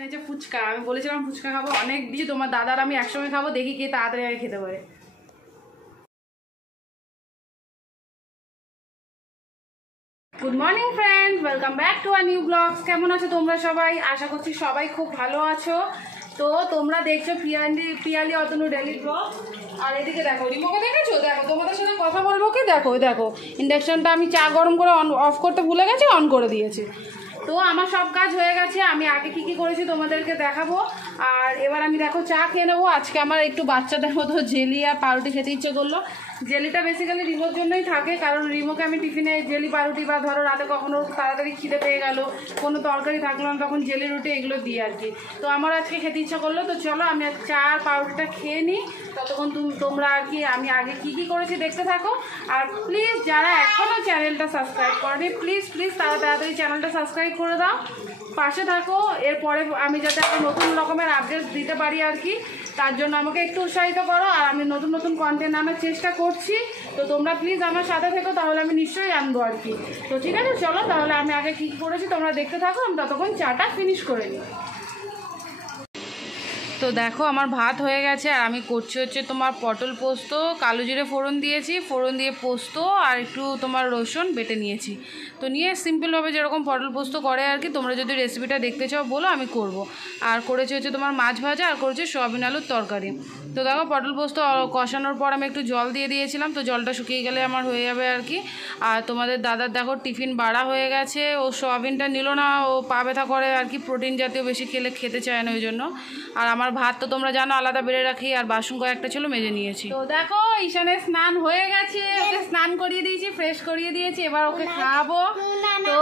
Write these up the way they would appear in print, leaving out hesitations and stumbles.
এনেছে ফুচকা। আমি বলেছিলাম ফুচকা খাবো অনেক দিন, তোমার দাদার আমি একসঙ্গে খাবো, দেখি কে তাড়াতাড়ি আগে খেতে পারে। Good morning friends, welcome back to a new blogs. কেমন আছো তোমরা সবাই? আশা করছি সবাই খুব ভালো আছো। তো তোমরা দেখছো পিয়ালি অতনু ডেলি ব্লগ। আর এদিকে দেখো রিমোকে দেখেছো, দেখো তোমাদের সাথে কথা বলবো কি, দেখো দেখো ইন্ডাকশনটা আমি চা গরম করে অফ করতে ভুলে গেছি, অন করে দিয়েছি। তো আমার সব কাজ হয়ে গেছে, আমি আগে কি কি করেছি তোমাদেরকে দেখাবো। আর এবার আমি দেখো চা খেয়ে নেবো। আজকে আমার একটু বাচ্চাদের মতো জেলি আর পাউরুটি খেতে ইচ্ছে করলো। জেলিটা বেসিক্যালি রিমোর জন্যই থাকে, কারণ রিমোকে আমি টিফিনে জেলি পাউরুটি বা ধরো রাতে কখনো তাড়াতাড়ি খিদে পেয়ে গেল, কোনো তরকারি থাকলো না, তখন জেলি রুটি এগুলো দিই আর কি। তো আমার আজকে খেতে ইচ্ছা করলো, তো চলো আমি চা আর পাউরুটিটা খেয়ে নিই। ততক্ষণ তোমরা আর কি আমি আগে কি কি করেছি দেখতে থাকো। আর প্লিজ যারা এখনও চ্যানেলটা সাবস্ক্রাইব করেনি, প্লিজ প্লিজ তারা তাড়াতাড়ি চ্যানেলটা সাবস্ক্রাইব করে দাও, পাশে থাকো। এরপরে আমি যাতে একটা নতুন রকমের আপডেট দিতে পারি আর কি, তার জন্য আমাকে একটু উৎসাহিত করো। আর আমি নতুন নতুন কন্টেন্ট আনার চেষ্টা করছি, তো তোমরা প্লিজ আমার সাথে থেকো, তাহলে আমি নিশ্চয়ই আনবো আর কি। তো ঠিক আছে, চলো তাহলে আমি আগে কী করেছি তোমরা দেখতে থাকো, আমি ততক্ষণ চাটা ফিনিশ করে নিই। তো দেখো আমার ভাত হয়ে গেছে, আর আমি করছি হচ্ছে তোমার পটল পোস্ত। কালো জিরে ফোড়ন দিয়েছি, ফোড়ন দিয়ে পোস্ত আর একটু তোমার রসুন বেটে নিয়েছি। তো নিয়ে সিম্পলভাবে যেরকম পটল পোস্ত করে আর কি, তোমরা যদি রেসিপিটা দেখতে চাও বলো, আমি করব। আর করেছি হচ্ছে তোমার মাছ ভাজা, আর করেছি সয়াবিন আলুর তরকারি। তো দেখো পটল পোস্ত কষানোর পর আমি একটু জল দিয়ে দিয়েছিলাম, তো জলটা শুকিয়ে গেলে আমার হয়ে যাবে আর কি। আর তোমাদের দাদার দেখো টিফিন বাড়া হয়ে গেছে, ও সয়াবিনটা নিল না, ও পা ব্যথা করে আর কি, প্রোটিন জাতীয় বেশি খেতে চায় না ওই জন্য। আর আমার ভাত তো তোমরা জানো আলাদা বেড়ে রাখি, আর বাসন কয়েকটা ছিল মেজে নিয়েছি। তো দেখো ঈশানের স্নান হয়ে গেছে, ওকে স্নান করিয়ে দিয়েছি, ফ্রেশ করিয়ে দিয়েছি, এবার ওকে খাওয়াবো। তো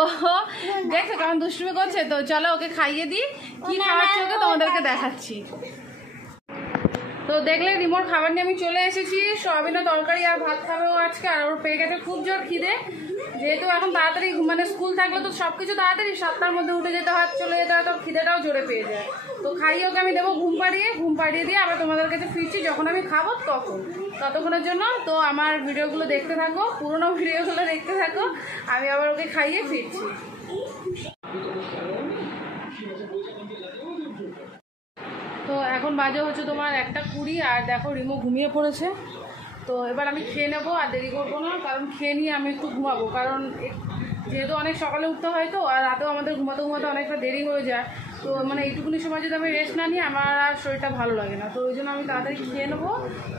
দেখো কেমন দুষ্টুমি করছে, তো চলো ওকে খাইয়ে দিই। কি খাওয়াচ্ছি ওকে তোমাদেরকে দেখাচ্ছি। তো দেখলে রিমোর খাবার নিয়ে আমি চলে এসেছি, সয়াবিনের তরকারি আর ভাত খাবেও আজকে। আর ওর পেয়ে গেছে খুব জোর খিদে, যেহেতু এখন তাড়াতাড়ি মানে স্কুল থাকলে তো সব কিছু তাড়াতাড়ি 7টার মধ্যে উঠে যেতে হয়, চলে যেতে হয়, তো খিদেটাও জোরে পেয়ে যায়। তো খাইয়ে ওকে আমি দেবো ঘুম পাড়িয়ে দিয়ে আবার তোমাদের কাছে ফিরছি যখন আমি খাবো তখন, ততক্ষণের জন্য। তো আমার ভিডিওগুলো দেখতে থাকো, পুরোনো ভিডিওগুলো দেখতে থাকো, আমি আবার ওকে খাইয়ে ফিরছি। তো এখন বাজে হচ্ছে তোমার 1:20, আর দেখো রিমো ঘুমিয়ে পড়েছে। তো এবার আমি খেয়ে নেবো, আর দেরি করবো না, কারণ খেয়ে নিয়ে আমি একটু ঘুমাবো, কারণ যেহেতু অনেক সকালে উঠতে হয়, তো আর রাতেও আমাদের ঘুমাতে অনেকটা দেরি হয়ে যায়। তো মানে এইটুকুনি সময় যদি আমি রেস্ট না নিই, আমার আর শরীরটা ভালো লাগে না। তো ওই জন্য আমি তাড়াতাড়ি খেয়ে নেবো,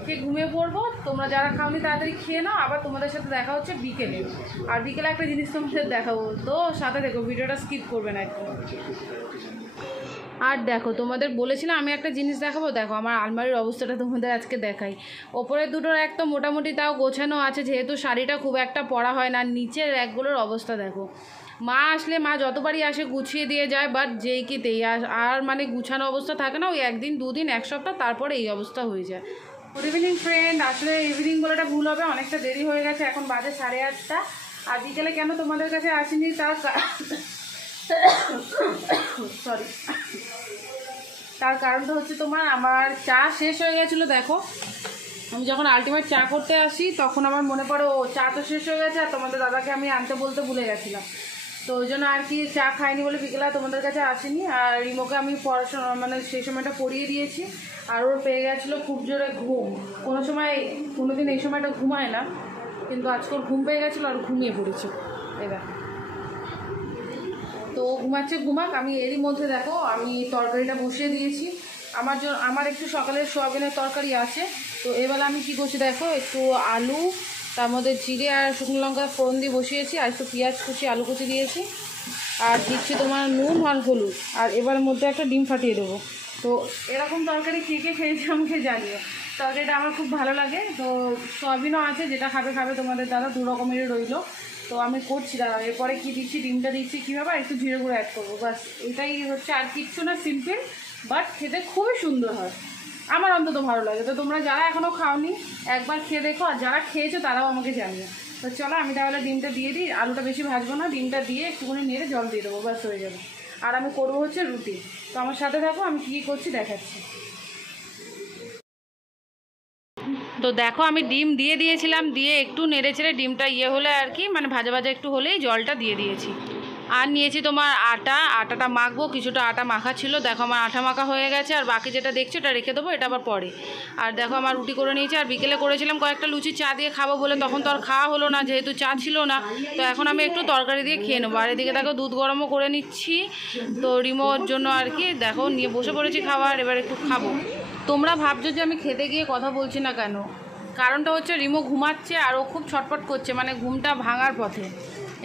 খেয়ে ঘুমিয়ে পড়বো। তোমরা যারা খাওনি তাড়াতাড়ি খেয়ে নাও, আবার তোমাদের সাথে দেখা হচ্ছে বিকেলে। আর বিকেলে একটা জিনিস তোমাদের দেখাবো, তো সাথে দেখো, ভিডিওটা স্কিপ করবে না একদম। আর দেখো তোমাদের বলেছিলাম আমি একটা জিনিস দেখাবো, দেখো আমার আলমারির অবস্থাটা তোমাদের আজকে দেখাই। ওপরের দুটোর এক তো মোটামুটি তাও গোছানো আছে, যেহেতু শাড়িটা খুব একটা পরা হয় না। নিচের র্যাকগুলোর অবস্থা দেখো, মা আসলে মা যতবারই আসে গুছিয়ে দিয়ে যায়, বাট যেই কি তেই আর মানে গুছানো অবস্থা থাকে না, ওই একদিন দুদিন এক সপ্তাহ তারপরে এই অবস্থা হয়ে যায়। গুড ইভিনিং ফ্রেন্ড, আসলে ইভিনিং বলাটা ভুল হবে, অনেকটা দেরি হয়ে গেছে, এখন বাজে 8:30। আর বিকেলে কেন তোমাদের কাছে আসিনি তার কারণটা হচ্ছে তোমার আমার চা শেষ হয়ে গেছিলো। দেখো আমি যখন আলটিমেট চা করতে আসি, তখন আমার মনে পড়ে ও চা তো শেষ হয়ে গেছে, আর তোমাদের দাদাকে আমি আনতে বলতে ভুলে গেছিলাম। তো ওই জন্য আর কি চা খাইনি বলে বিকেলে তোমাদের কাছে আসিনি। আর রিমোকে আমি পড়াশোনা মানে সেই সময়টা পড়িয়ে দিয়েছি, আর ওর পেয়ে গেছিলো খুব জোরে ঘুম। কোনো দিন এই সময়টা ঘুমায় না, কিন্তু আজকে ওর ঘুম পেয়ে গেছিলো আর ঘুমিয়ে পড়েছে। এবার তো ঘুমাচ্ছে, ঘুমাক। আমি এরই মধ্যে দেখো আমি তরকারিটা বসিয়ে দিয়েছি। আমার একটু সকালের সোয়াবিনের তরকারি আছে। তো এবেলা আমি কি করছি দেখো, একটু আলু, তার মধ্যে জিরে আর শুকনো লঙ্কা ফোড়ন দিয়ে বসিয়েছি, আর একটু পেঁয়াজ কুচি আলু কুচি দিয়েছি, আর দিচ্ছি তোমার নুন আর হলুদ, আর এবার মধ্যে একটা ডিম ফাটিয়ে দেবো। তো এরকম তরকারি কে কে খেয়েছি আমাকে জানিও, তরকারিটা আমার খুব ভালো লাগে। তো সয়াবিনও আছে, যেটা খাবে তোমাদের দাদা, 2 রকমেরই রইলো। তো আমি করছি দাঁড়াও, এরপরে কী দিচ্ছি, ডিমটা দিচ্ছি কীভাবে, আর একটু জিরে গুঁড়ো অ্যাড করবো, বাস এটাই হচ্ছে, আর কিচ্ছু না, সিম্পল, বাট খেতে খুবই সুন্দর হয়, আমার অন্তত ভালো লাগে। তো তোমরা যারা এখনও খাওনি একবার খেয়ে দেখো, আর যারা খেয়েছো তারাও আমাকে জানিও। তো চলো আমি তাহলে ডিমটা দিয়ে দিই, আলুটা বেশি ভাজবো না, ডিমটা দিয়ে একটুখানি নেড়ে জল দিয়ে দেবো, বাস হয়ে যাবে। আর আমি করবো হচ্ছে রুটি। তো আমার সাথে থাকো, আমি কী করছি দেখাচ্ছি। তো দেখো আমি ডিম দিয়ে দিয়েছিলাম, দিয়ে একটু নেড়ে চেড়ে ডিমটা হলে আর কি, মানে ভাজা ভাজা একটু হলেই জলটা দিয়ে দিয়েছি। আর নিয়েছি তোমার আটাটা মাখবো, কিছুটা আটা মাখা ছিল, দেখো আমার আটা মাখা হয়ে গেছে। আর বাকি যেটা দেখছো এটা রেখে দেবো, এটা আবার পরে। আর দেখো আমার রুটি করে নিয়েছি। আর বিকেলে করেছিলাম কয়েকটা লুচি চা দিয়ে খাবো বলে, তখন তো আর খাওয়া হলো না যেহেতু চা ছিল না। তো এখন আমি একটু তরকারি দিয়ে খেয়ে নেবো। আর এদিকে দেখো দুধ গরমও করে নিচ্ছি, তো রিমোর জন্য আর কি। দেখো নিয়ে বসে পড়েছি খাবার, এবার একটু খাবো। তোমরা ভাবছো যে আমি খেতে গিয়ে কথা বলছি না কেন, কারণটা হচ্ছে রিমো ঘুমাচ্ছে আর ও খুব ছটফট করছে, মানে ঘুমটা ভাঙার পথে।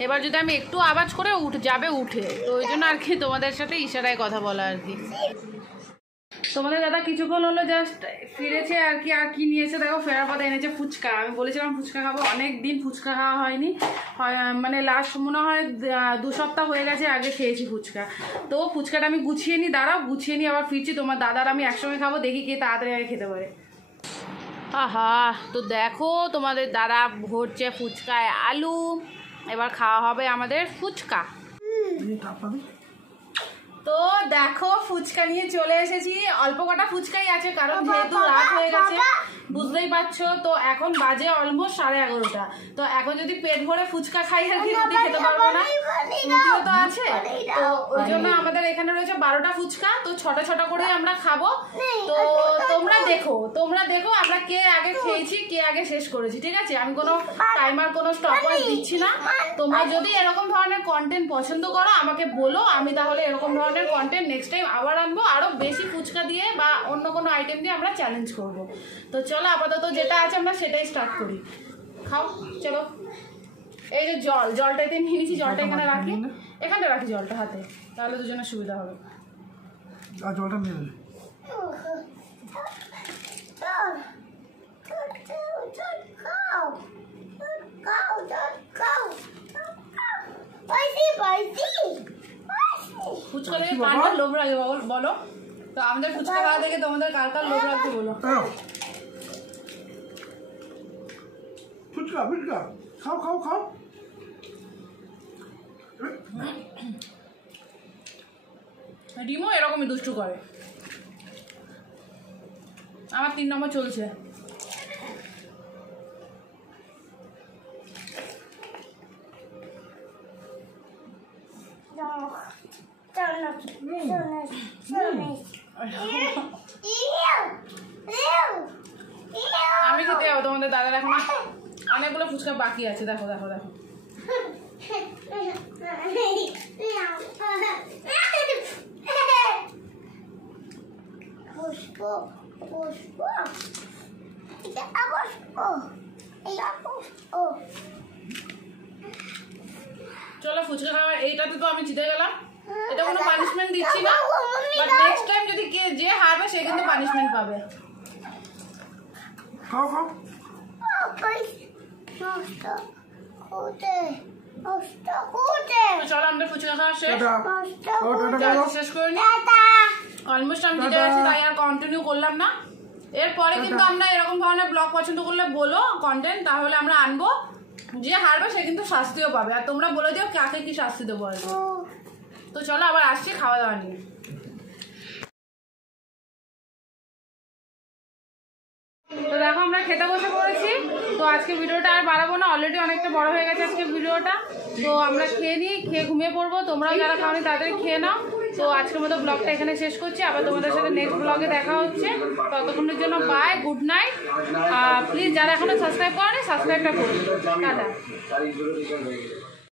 এবার যদি আমি একটু আওয়াজ করে যাবে উঠে, তো ওই জন্য আর কি তোমাদের সাথে ইশারায় কথা বলা আর কি। তোমাদের দাদা কিছুক্ষণ হলো জাস্ট ফিরেছে আর কি। আর কি নিয়েছে দেখো, ফেরার পথে এনেছে ফুচকা। আমি বলেছিলাম ফুচকা খাবো, অনেক দিন ফুচকা খাওয়া হয়নি, মানে লাস্ট মনে হয় 2 সপ্তাহ হয়ে গেছে আগে খেয়েছি ফুচকা। তো ফুচকাটা আমি গুছিয়ে নিই, দাঁড়াও গুছিয়ে নিই, আবার ফিরছি। তোমার দাদার আমি একসঙ্গে খাবো, দেখি কে তাড়াতাড়ি আগে খেতে পারে। আহা, তো দেখো তোমাদের দাদা ভরছে ফুচকায় আলু, এবার খাওয়া হবে আমাদের ফুচকা। তো দেখো ফুচকা নিয়ে চলে এসেছি, অল্প কটা ফুচকাই আছে কারণ যেহেতু রাত হয়ে গেছে বুঝতেই পারছো। তো এখন বাজে অলমোস্ট 11:30। তো এখন যদি পেট ভরে ফুচকা খাই আর কি রুটি খেতে পারবো না, রুটিও তো আছে। তো ওই জন্য আমাদের এখানে রয়েছে 12টা ফুচকা, তো 6টা করে আমরা খাবো। তো তোমরা দেখো আমরা কে আগে খেয়েছি, কে আগে শেষ করেছি, ঠিক আছে? আমি কোনো টাইমার কোনো স্টপওয়াচ দিচ্ছি না। তোমরা যদি এরকম ধরনের কন্টেন্ট পছন্দ করো আমাকে বলো, আমি তাহলে এরকম ধরনের কন্টেন্ট নেক্সট টাইম আবার আনবো, আরো বেশি ফুচকা দিয়ে বা অন্য কোনো আইটেম দিয়ে আমরা চ্যালেঞ্জ করবো। তো চলো আপাতত যেটা আছে আমরা সেটাই স্টার্ট করি। খাও চলো। এই যে জলটাতে নিয়ে নিয়েছি, জলটা এখানে রাখি, এখানে রাখি জলটা হাতে, তাহলে দুজনের সুবিধা হবে। জলটা নিয়ে ফুচকা দেখে কার লোভ লাগে বলো? তো আমাদের ফুচকা খাওয়া দেখে তোমাদের কার কার লোভ লাগছে বলো? ফুচকা খাও খাও খাও। রিমো এরকমই দুষ্টু করে। আমার 3 নম্বর চলছে। আমি খেতে যাবো, তোমাদের দাদার এখন অনেকগুলো ফুচকা বাকি আছে। দেখো দেখো দেখো চলো ফুচকা খাওয়া। এইটাতে তো আমি জিতে গেলাম, এটা কোনো পানিশমেন্ট দিচ্ছি না, বাট নেক্সট টাইম যদি যে হারবে সে কিন্তু পানিশমেন্ট পাবে। খাও খাও। চলো আমাদের ফুচকা খাওয়া শেষ করে নি। অলমোস্ট আমি জিতে গেছি, তাই আর কন্টিনিউ করলাম না। এরপরে কিন্তু আমরা এরকম ধরনের ব্লগ পছন্দ করলে বলো কন্টেন্ট, তাহলে আমরা আনবো। যে হারবে সে কিন্তু শাস্তিও পাবে, আর তোমরা বলে দিও কাকে কি শাস্তি দেবো আর। তো চলো আবার আসছি খাওয়া দাওয়া নিয়ে। তো দেখো আমরা খেতে বসে পড়েছি। তো আজকে ভিডিওটা আর বাড়াবো না, অলরেডি অনেকটা বড় হয়ে গেছে আজকে ভিডিওটা। তো আমরা খেয়ে নিই, খেয়ে ঘুমিয়ে পড়বো। তোমরাও যারা খাওনি তাড়াতাড়ি খেয়ে নাও। তো আজকের মতো ব্লগটা এখানে শেষ করছি, আবার তোমাদের সাথে নেক্সট ব্লগে দেখা হচ্ছে। ততক্ষণের জন্য বাই, গুড নাইট। প্লিজ যারা এখনো সাবস্ক্রাইব করেনি সাবস্ক্রাইবটা করুন। টাটা।